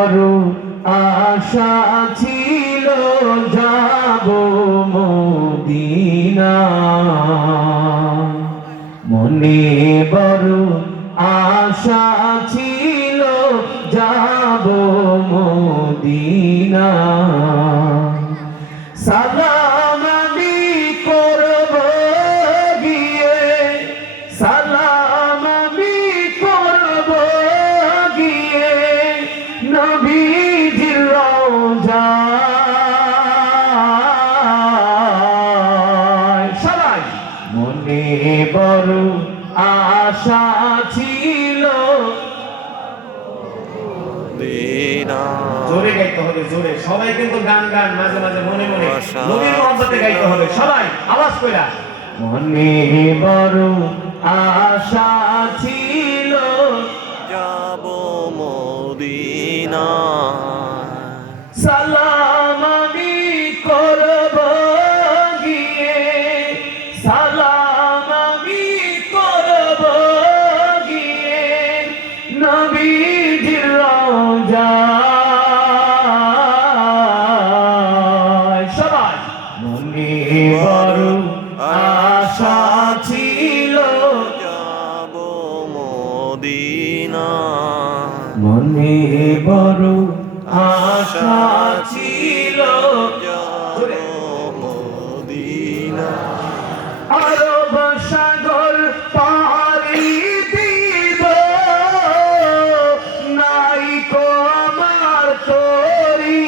বড় আশা ছিল যাব মদিনা, মনে বড় আশা ছিল যাব মদিনা। সালাম আমি করব গিয়ে, সালাম আমি করব গিয়ে নবীজির রওজায়। সবাই মনে বড় আশা ছিল। জোরে গাইতে হবে, জোরে। সবাই কিন্তু গান গান মাঝে মাঝে মনে মনে নবীর মহব্বতে গাইতে হবে। সবাই আওয়াজ কইরা মনে বড় আশা ছিল যাব মদিনা। সালাম আমি করব গিয়ে, সালাম আমি করব গিয়ে নবীজির রওজায়। সবাই মনে বড় আশা ছিল যাব মদিনা, মনে বড় আশা ছিল যাব মদিনা। আরব সাগর পাড়ি দিব, নাই কো আমার তরি,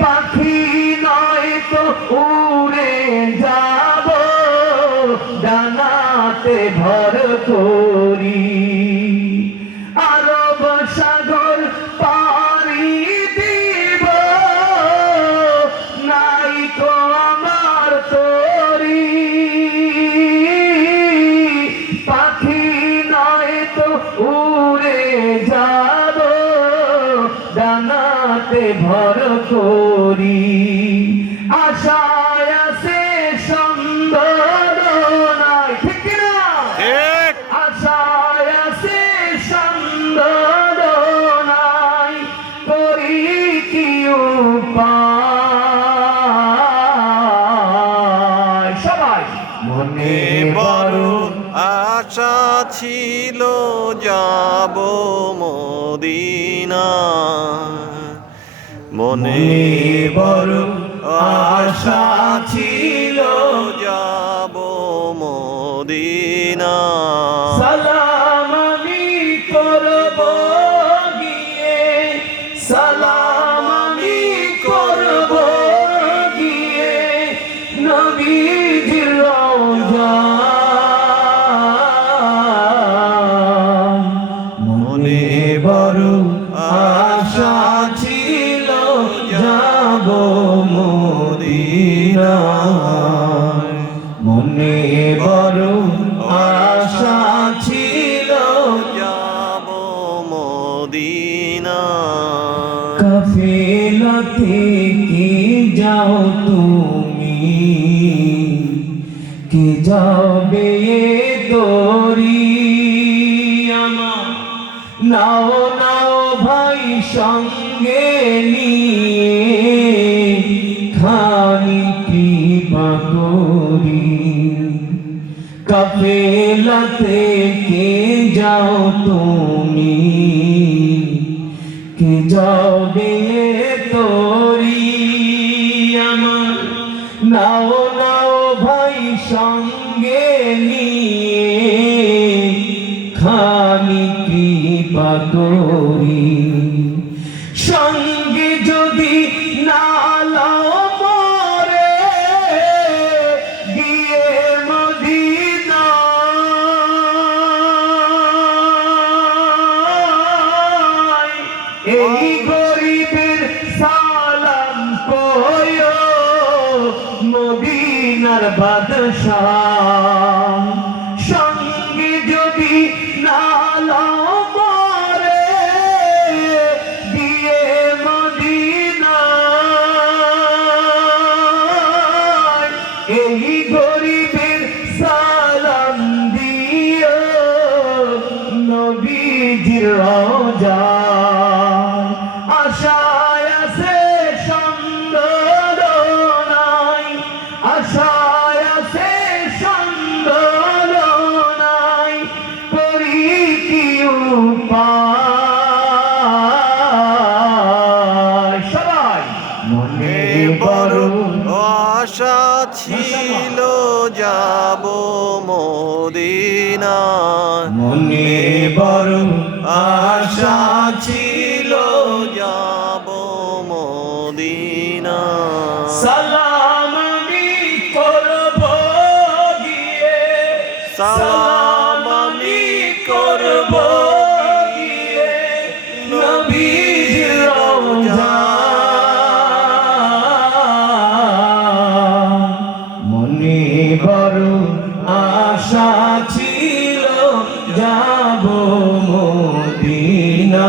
পাখি নয় তো উড়ে যাব ডানাতে ভর করি। আরব সাগর পাড়ি দিব, নাই কো আমার তরি, পাখি নয় তো উড়ে যাব ডানাতে ভর করি। আশায় আছে সুন্দর নাই, ঠিক কিনা? আশায় আছে সুন্দর নাই, করি কি উপায়। সবাই মনে বড় আশা ছিল যাব মদিনা, মনে বড় আশা ছিল যাব মদিনা। সালাম আমি করব গিয়ে, সালাম আমি করব গিয়ে নবীজির রওজায়। মনে বড় আশা ছিল যাব মদিনা, মনে বড় আশা ছিল যাব মদিনা। কাফেলাতে কি যাও তুমি, কে যাবে তোরি আমার, নাও নাও ভাই সঙ্গে নিয়ে খানি কৃপা করি। কাফেলাতে কে যাও তুমি, কে যাবে তোরি আমার, নাও নাও ভাই সঙ্গে নিয়ে খানি কৃপা করি। সঙ্গে যদি না লাও মরে গিয়ে মদিনায়, এই গরিবের সালাম কয়ো মদিনার বাদশাহ। সঙ্গে যদি না লাও মরে গিয়ে মদিনায়, এই গরিবের সালাম দিও নবী নবীজির রওজায় আশায় আছে সন্দেহ আশায় আছে সন্দেহ করি কি উপায় সবাই মনে বড় আশা ছিল যাব মদিনায় মনে বড় আশা ছিল যাব মদিনায় সালাম আমি করব গিয়ে সালাম আমি করব গিয়ে নবীর রওজায় মনে বড় আশা ছিল যাব মদিনা